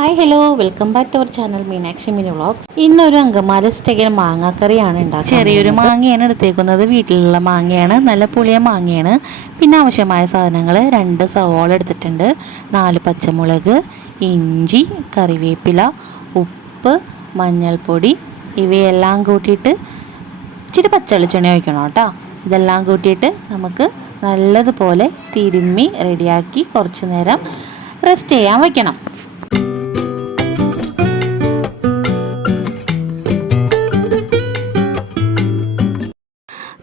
Hi hello welcome back to our channel Meenakshi mini vlogs ഇന്നൊരു Angamaly style മാങ്ങാക്കറിയാണ് ഉണ്ടാക്കുന്നത്. ചെറിയൊരു മാങ്ങയാണ് എടുത്തേക്കുന്നത്. വീട്ടിലുള്ള മാങ്ങയാണ് നല്ല പുളിയ മാങ്ങയാണ്. പിന്നെ ആവശ്യമായ സാധനങ്ങൾ രണ്ട് സവോള എടുത്തിട്ടുണ്ട്. നാല് പച്ചമുളക് ഇഞ്ചി കറിവേപ്പില ഉപ്പ് മഞ്ഞൾപ്പൊടി ഇവയെല്ലാം കൂട്ടിയിട്ട് ഇച്ചിരി പച്ചവെളിച്ചെണ്ണ ഒഴിക്കണം കേട്ടോ. ഇതെല്ലാം കൂട്ടിയിട്ട് നമുക്ക് നല്ലതുപോലെ തിരുമ്മി റെഡിയാക്കി കുറച്ച് നേരം റെസ്റ്റ് ചെയ്യാൻ വയ്ക്കണം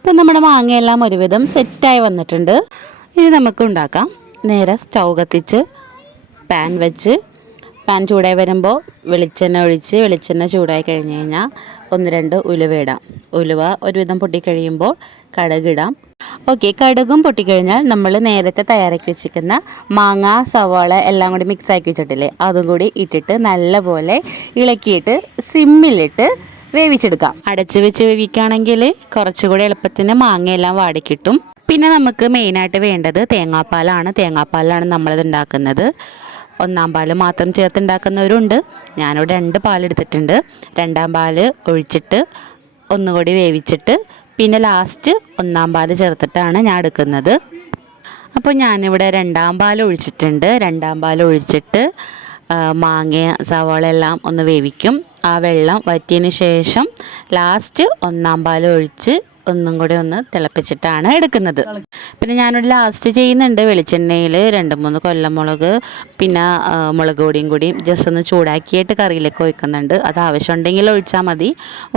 ഇപ്പം നമ്മുടെ മാങ്ങയെല്ലാം ഒരുവിധം സെറ്റായി വന്നിട്ടുണ്ട്. ഇനി നമുക്ക് ഉണ്ടാക്കാം. നേരെ സ്റ്റൗ കത്തിച്ച് പാൻ വെച്ച് പാൻ ചൂടായി വരുമ്പോൾ വെളിച്ചെണ്ണ ഒഴിച്ച് വെളിച്ചെണ്ണ ചൂടായി കഴിഞ്ഞ് കഴിഞ്ഞാൽ ഒന്ന് രണ്ട് ഉലുവ ഇടാം. ഉലുവ ഒരുവിധം പൊട്ടിക്കഴിയുമ്പോൾ കടുകിടാം ഓക്കെ കടുകും പൊട്ടിക്കഴിഞ്ഞാൽ നമ്മൾ നേരത്തെ തയ്യാറാക്കി വെച്ചിരിക്കുന്ന മാങ്ങ സവാള എല്ലാം കൂടി മിക്സ് ആക്കി വെച്ചിട്ടില്ലേ? അതും കൂടി ഇട്ടിട്ട് നല്ലപോലെ ഇളക്കിയിട്ട് സിമ്മിലിട്ട് വേവിച്ചെടുക്കാം. അടച്ച് വെച്ച് വേവിക്കുകയാണെങ്കിൽ കുറച്ചുകൂടി എളുപ്പത്തിന് മാങ്ങയെല്ലാം വാടിക്കിട്ടും. പിന്നെ നമുക്ക് മെയിനായിട്ട് വേണ്ടത് തേങ്ങാപ്പാലാണ്. തേങ്ങാപ്പാലാണ് നമ്മളിത് ഉണ്ടാക്കുന്നത്. ഒന്നാം പാൽ മാത്രം ചേർത്ത് ഉണ്ടാക്കുന്നവരുണ്ട്. ഞാനിവിടെ രണ്ട് പാലെടുത്തിട്ടുണ്ട് രണ്ടാം പാൽ ഒഴിച്ചിട്ട് ഒന്നുകൂടി വേവിച്ചിട്ട് പിന്നെ ലാസ്റ്റ് ഒന്നാം പാൽ ചേർത്തിട്ടാണ് ഞാൻ എടുക്കുന്നത്. അപ്പോൾ ഞാനിവിടെ രണ്ടാം പാൽ ഒഴിച്ചിട്ടുണ്ട്. രണ്ടാം പാൽ ഒഴിച്ചിട്ട് മാങ്ങ സവാള എല്ലാം ഒന്ന് വേവിക്കും. ആ വെള്ളം വറ്റിയതിന് ശേഷം ലാസ്റ്റ് ഒന്നാം പാൽ ഒഴിച്ച് ഒന്നും കൂടി ഒന്ന് തിളപ്പിച്ചിട്ടാണ് എടുക്കുന്നത്. പിന്നെ ഞാനൊരു ലാസ്റ്റ് ചെയ്യുന്നുണ്ട് വെളിച്ചെണ്ണയിൽ രണ്ട് മൂന്ന് കൊല്ലമുളക് പിന്നെ മുളക് പൊടിയും കൂടി ജസ്റ്റ് ഒന്ന് ചൂടാക്കിയിട്ട് കറിയിലേക്ക് ഒഴിക്കുന്നുണ്ട്. അത് ആവശ്യമുണ്ടെങ്കിൽ ഒഴിച്ചാൽ മതി.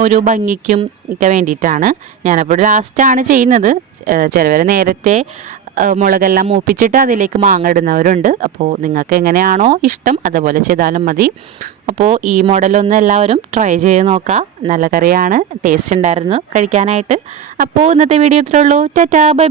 ഒരു ഭംഗിക്കും ഒക്കെ വേണ്ടിയിട്ടാണ്. ഞാനപ്പോൾ ലാസ്റ്റാണ് ചെയ്യുന്നത്. ചിലവർ നേരത്തെ മുളകെല്ലാം മൂപ്പിച്ചിട്ട് അതിലേക്ക് മാങ്ങ ഇടുന്നവരുണ്ട് അപ്പോൾ നിങ്ങൾക്ക് എങ്ങനെയാണോ ഇഷ്ടം അതുപോലെ ചെയ്താലും മതി. അപ്പോൾ ഈ മോഡലൊന്ന് എല്ലാവരും ട്രൈ ചെയ്ത് നോക്കാം. നല്ല കറിയാണ്. ടേസ്റ്റ് ഉണ്ടായിരുന്നു കഴിക്കാനായിട്ട്. അപ്പോൾ ഇന്നത്തെ വീഡിയോ ഇത്രയുള്ളൂ ടാറ്റാ ബൈ ബൈ